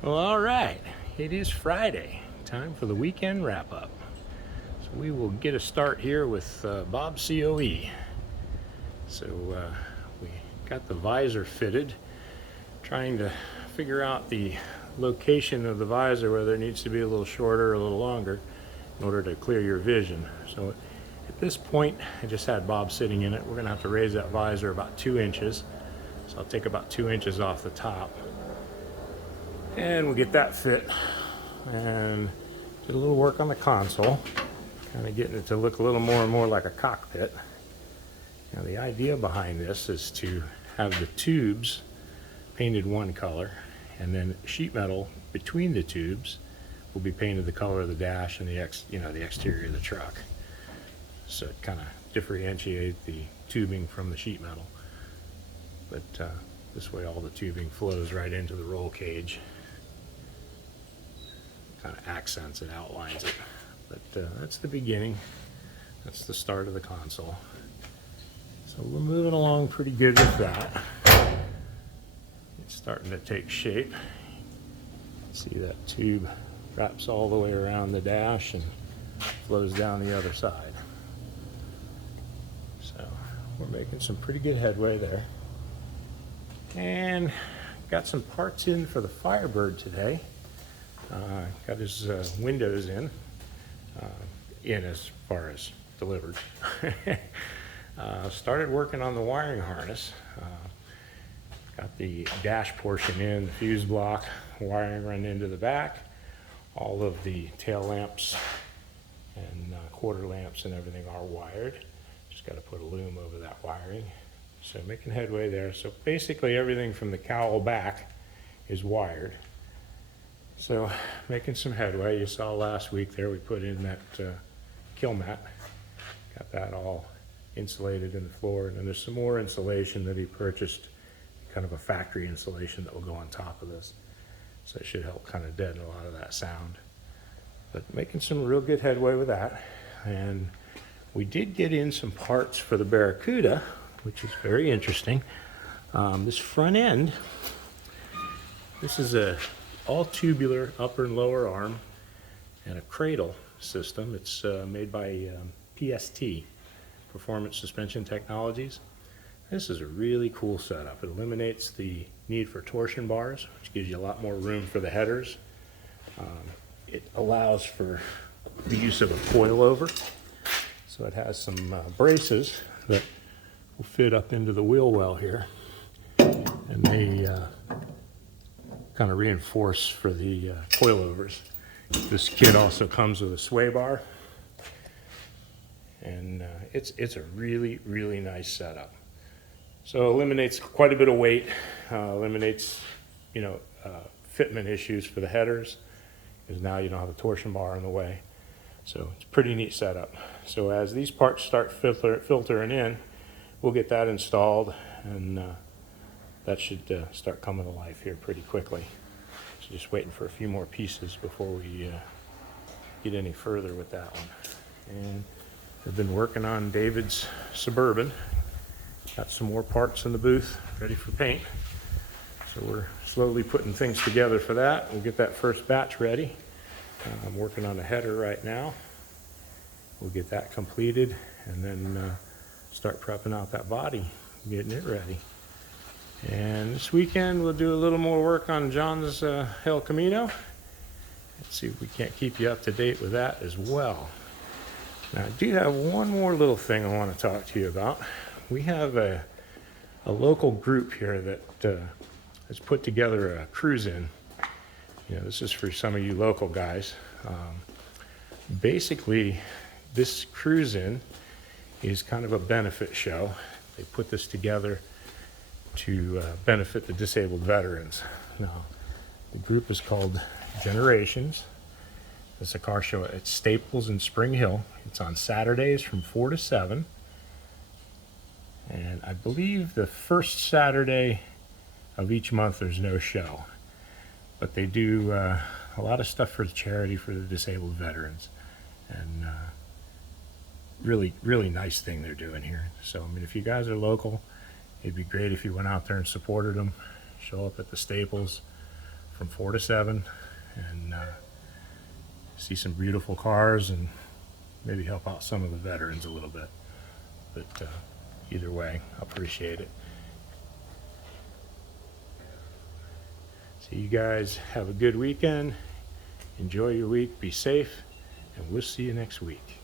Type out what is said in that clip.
Well, all right. It is Friday. Time for the weekend wrap up. So we will get a start here with Bob COE. So we got the visor fitted, trying to figure out the location of the visor, whether it needs to be a little shorter or a little longer in order to clear your vision. So at this point, I just had Bob sitting in it. We're going to have to raise that visor about 2 inches. So I'll take about 2 inches off the top. And we'll get that fit and did a little work on the console, kind of getting it to look a little more and more like a cockpit. Now the idea behind this is to have the tubes painted one color, and then sheet metal between the tubes will be painted the color of the dash and the exterior of the truck. So it kind of differentiate the tubing from the sheet metal. But this way all the tubing flows right into the roll cage. Kind of accents and outlines it. But that's the beginning. That's the start of the console. So we're moving along pretty good with that. It's starting to take shape. See that tube wraps all the way around the dash and flows down the other side. So we're making some pretty good headway there. And got some parts in for the Firebird today. Got his windows in as far as delivered. Started working on the wiring harness. Got the dash portion in, the fuse block, wiring run into the back. All of the tail lamps and quarter lamps and everything are wired. Just got to put a loom over that wiring. So making headway there. So basically everything from the cowl back is wired. So making some headway. You saw last week there we put in that kill mat. Got that all insulated in the floor. And then there's some more insulation that he purchased, kind of a factory insulation that will go on top of this. So it should help kind of deaden a lot of that sound. But making some real good headway with that. And we did get in some parts for the Barracuda, which is very interesting. This front end, this is a all tubular upper and lower arm and a cradle system. It's made by PST, Performance Suspension Technologies. This is a really cool setup. It eliminates the need for torsion bars, which gives you a lot more room for the headers. It allows for the use of a coilover. So it has some braces that will fit up into the wheel well here. And they kind of reinforce for the coilovers. This kit also comes with a sway bar. And it's a really, really nice setup. So eliminates quite a bit of weight, eliminates, fitment issues for the headers, because now you don't have a torsion bar in the way. So it's a pretty neat setup. So as these parts start filtering in, we'll get that installed, and that should start coming to life here pretty quickly. So just waiting for a few more pieces before we get any further with that one. And I've been working on David's Suburban. Got some more parts in the booth ready for paint. So we're slowly putting things together for that. We'll get that first batch ready. I'm working on a header right now. We'll get that completed and then start prepping out that body, getting it ready. And this weekend we'll do a little more work on John's El Camino. Let's see if we can't keep you up to date with that as well. Now I do have one more little thing I want to talk to you about. We have a local group here that has put together a cruise-in. This is for some of you local guys. Basically, this cruise-in is kind of a benefit show. They put this together to benefit the disabled veterans. Now, the group is called Generations. It's a car show at Staples in Spring Hill. It's on Saturdays from 4 to 7. And I believe the first Saturday of each month there's no show. But they do a lot of stuff for charity for the disabled veterans. And really, really nice thing they're doing here. So, if you guys are local, it'd be great if you went out there and supported them. Show up at the Staples from 4 to 7 and see some beautiful cars and maybe help out some of the veterans a little bit. But either way, I appreciate it. So you guys have a good weekend. Enjoy your week. Be safe. And we'll see you next week.